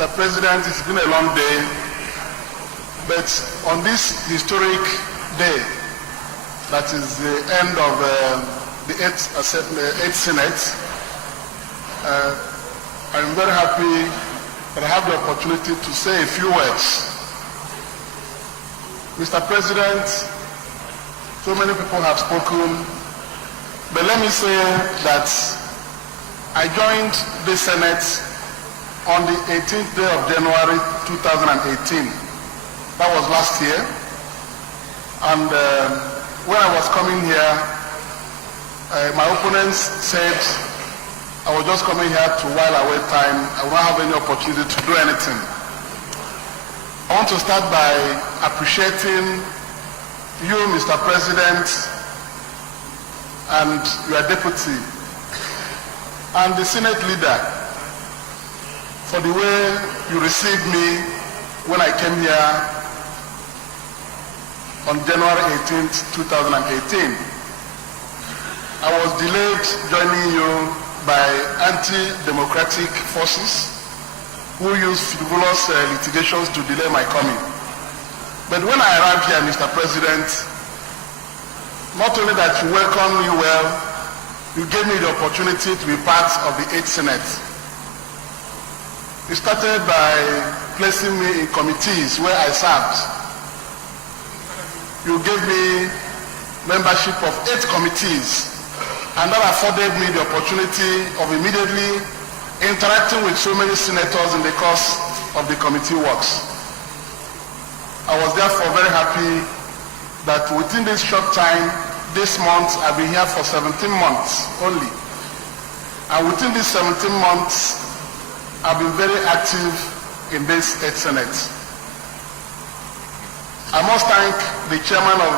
Mr. President, it's been a long day, but on this historic day, that is the end of the 8th Senate, I'm very happy that I have the opportunity to say a few words. Mr. President, so many people have spoken, but let me say that I joined the Senate on the 18th day of January 2018. That was last year. And when I was coming here, my opponents said I was just coming here to while away time. I will not have any opportunity to do anything. I want to start by appreciating you, Mr. President, and your deputy, and the Senate leader, for the way you received me when I came here on January 18th, 2018. I was delayed joining you by anti-democratic forces who used frivolous litigations to delay my coming. But when I arrived here, Mr. President, not only that you welcomed me well, you gave me the opportunity to be part of the 8th Senate. You started by placing me in committees where I served. You gave me membership of 8 committees, and that afforded me the opportunity of immediately interacting with so many senators in the course of the committee works. I was therefore very happy that within this short time, this month, I've been here for 17 months only. And within these 17 months, I've been very active in this 8th Senate. I must thank the chairman of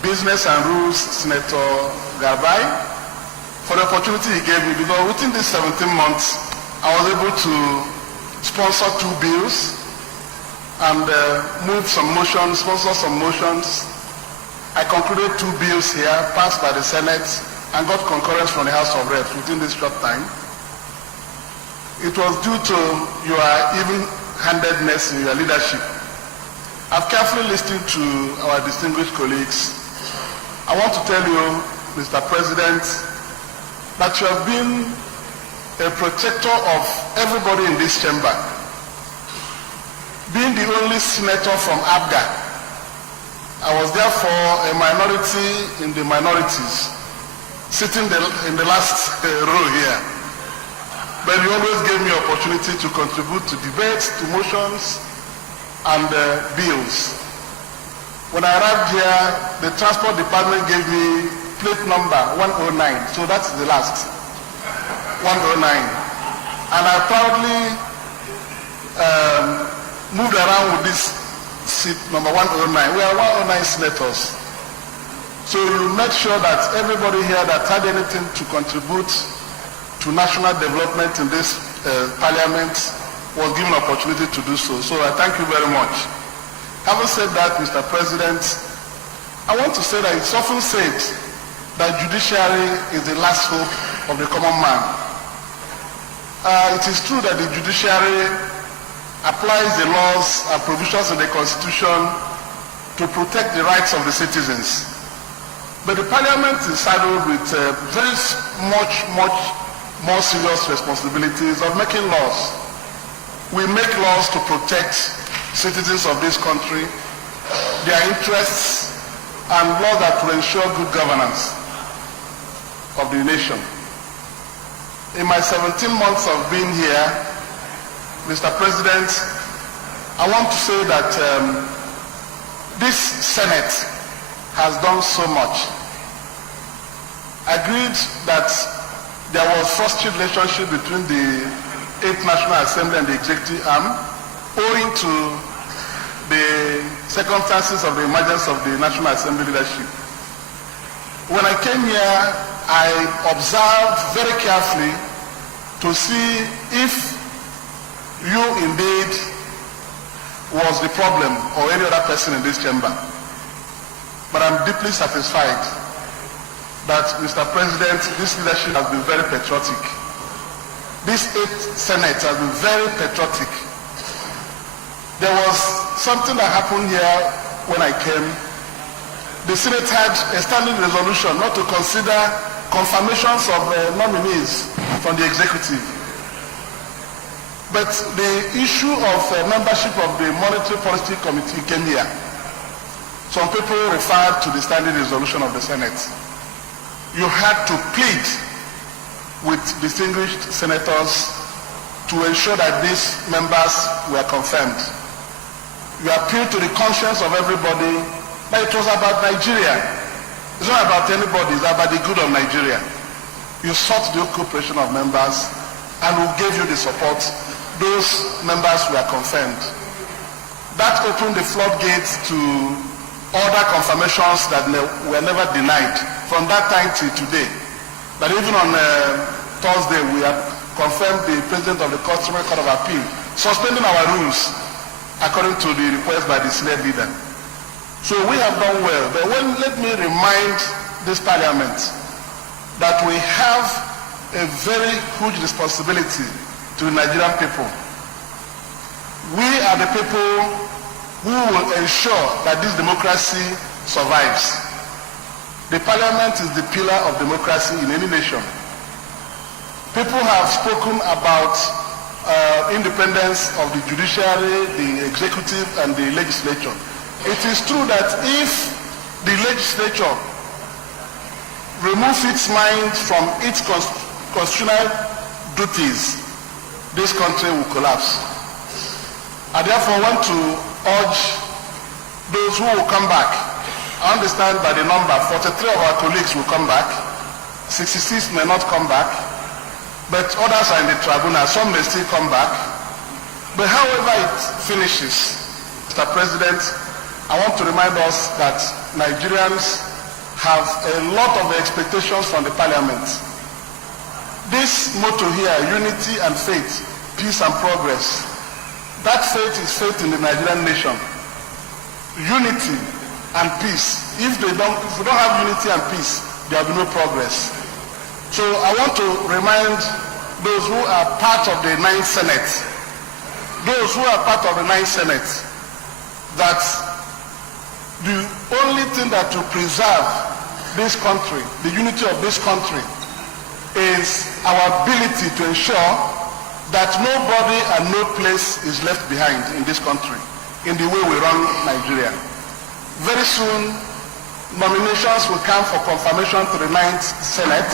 Business and Rules, Senator Garbai, for the opportunity he gave me, because within these 17 months, I was able to sponsor 2 bills and move some motions, sponsor some motions. I concluded 2 bills here, passed by the Senate, and got concurrence from the House of Reps within this short time. It was due to your even-handedness in your leadership. I've carefully listened to our distinguished colleagues. I want to tell you, Mr. President, that you have been a protector of everybody in this chamber. Being the only senator from Abga, I was therefore a minority in the minorities, sitting in the last row here. But you always gave me opportunity to contribute to debates, to motions, and bills. When I arrived here, the Transport Department gave me plate number 109, so that's the last, 109. And I proudly moved around with this seat number 109. We are 109 senators. So you made sure that everybody here that had anything to contribute to national development in this parliament was given an opportunity to do so. So I thank you very much. Having said that, Mr. President, I want to say that it's often said that judiciary is the last hope of the common man. It is true that the judiciary applies the laws and provisions in the Constitution to protect the rights of the citizens. But the parliament is saddled with very much more serious responsibilities of making laws. We make laws to protect citizens of this country, their interests, and laws that will ensure good governance of the nation. In my 17 months of being here, Mr. President, I want to say that this Senate has done so much. I agreed that there was frustrated relationship between the 8th National Assembly and the executive arm, owing to the circumstances of the emergence of the National Assembly leadership. When I came here, I observed very carefully to see if you indeed was the problem or any other person in this chamber. But I'm deeply satisfied that, Mr. President, this leadership has been very patriotic. this 8th Senate has been very patriotic. There was something that happened here when I came. The Senate had a standing resolution not to consider confirmations of nominees from the executive. But the issue of membership of the Monetary Policy Committee came here. Some people referred to the standing resolution of the Senate. You had to plead with distinguished senators to ensure that these members were confirmed. You appealed to the conscience of everybody that it was about Nigeria. It's not about anybody, it's about the good of Nigeria. You sought the cooperation of members and we gave you the support. Those members were confirmed. That opened the floodgates to other confirmations that were never denied from that time till today. But even on Thursday, we have confirmed the President of the Customary Court of Appeal, suspending our rules according to the request by the Senate leader. So we have done well. But let me remind this Parliament that we have a very huge responsibility to the Nigerian people. We are the people who will ensure that this democracy survives. The Parliament is the pillar of democracy in any nation. People have spoken about independence of the judiciary, the executive, and the legislature. It is true that if the legislature removes its mind from its constitutional duties, this country will collapse. I therefore want to urge those who will come back. I understand by the number, 43 of our colleagues will come back, 66 may not come back, but others are in the tribunal, some may still come back. But however it finishes, Mr. President, I want to remind us that Nigerians have a lot of expectations from the Parliament. This motto here, unity and faith, peace and progress, that faith is faith in the Nigerian nation. Unity and peace. If we don't have unity and peace, there will be no progress. So I want to remind those who are part of the 9th Senate, that the only thing that will preserve this country, the unity of this country, is our ability to ensure that nobody and no place is left behind in this country, in the way we run Nigeria. Very soon, nominations will come for confirmation to the 9th Senate.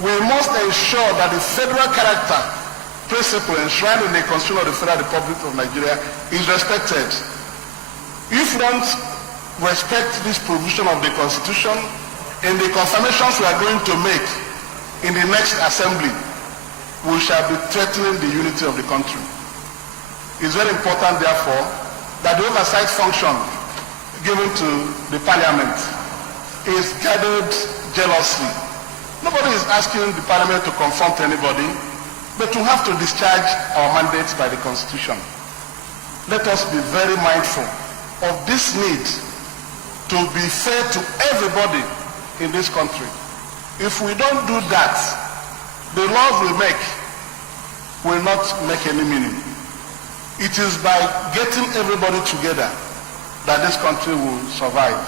We must ensure that the federal character principle enshrined in the Constitution of the Federal Republic of Nigeria is respected. If we don't respect this provision of the Constitution, in the confirmations we are going to make in the next assembly, we shall be threatening the unity of the country. It's very important, therefore, that the oversight function given to the Parliament is guarded jealously. Nobody is asking the Parliament to conform to anybody, but to have to discharge our mandates by the Constitution. Let us be very mindful of this need to be fair to everybody in this country. If we don't do that, the laws we make will not make any meaning. It is by getting everybody together that this country will survive.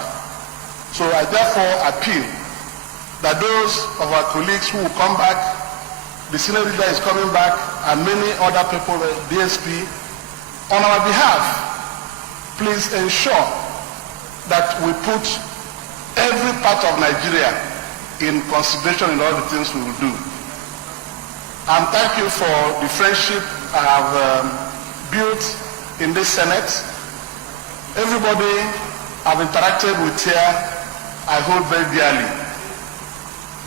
So I therefore appeal that those of our colleagues who will come back, the senior leader is coming back, and many other people, DSP, on our behalf, please ensure that we put every part of Nigeria in consideration in all the things we will do. And thank you for the friendship I have built in this Senate. Everybody I've interacted with here, I hold very dearly.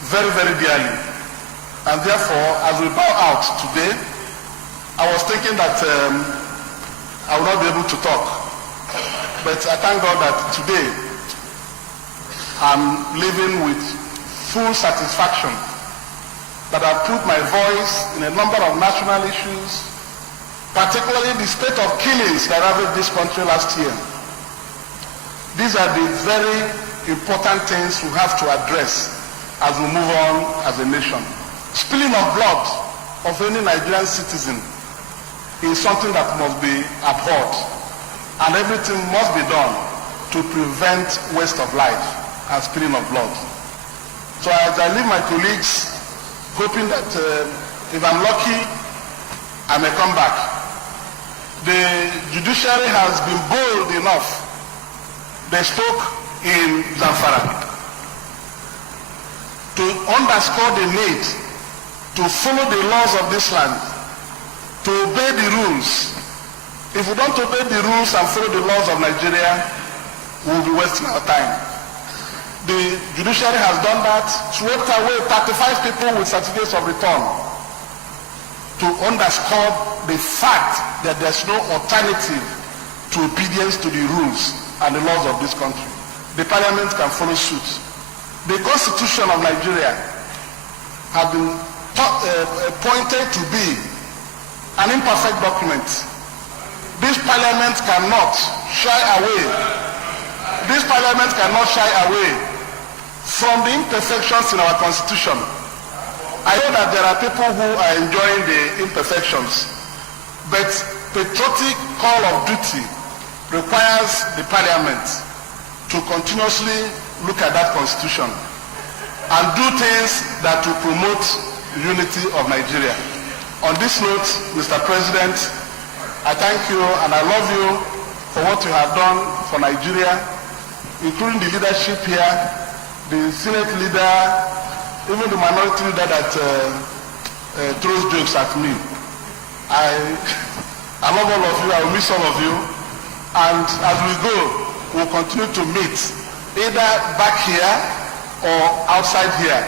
Very, very dearly. And therefore, as we bow out today, I was thinking that I will not be able to talk. But I thank God that today I'm living with full satisfaction that I've put my voice in a number of national issues, particularly the spate of killings that ravaged this country last year. These are the very important things we have to address as we move on as a nation. Spilling of blood of any Nigerian citizen is something that must be abhorred, and everything must be done to prevent waste of life and spilling of blood. So as I leave my colleagues, hoping that if I'm lucky, I may come back. The judiciary has been bold enough. They spoke in Zamfara to underscore the need to follow the laws of this land, to obey the rules. If we don't obey the rules and follow the laws of Nigeria, we will be wasting our time. The judiciary has done that, swept away 35 people with certificates of return to underscore the fact that there's no alternative to obedience to the rules and the laws of this country. The parliament can follow suit. The Constitution of Nigeria has been appointed to be an imperfect document. This parliament cannot shy away. This parliament cannot shy away from the imperfections in our Constitution. I know that there are people who are enjoying the imperfections, but patriotic call of duty requires the parliament to continuously look at that Constitution and do things that will promote unity of Nigeria. On this note, Mr. President, I thank you and I love you for what you have done for Nigeria, including the leadership here, the Senate leader, even the minority leader that throws jokes at me. I love all of you, I will miss all of you, and as we go, we'll continue to meet either back here or outside here.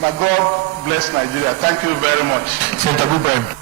May God bless Nigeria. Thank you very much. Senator Umeh.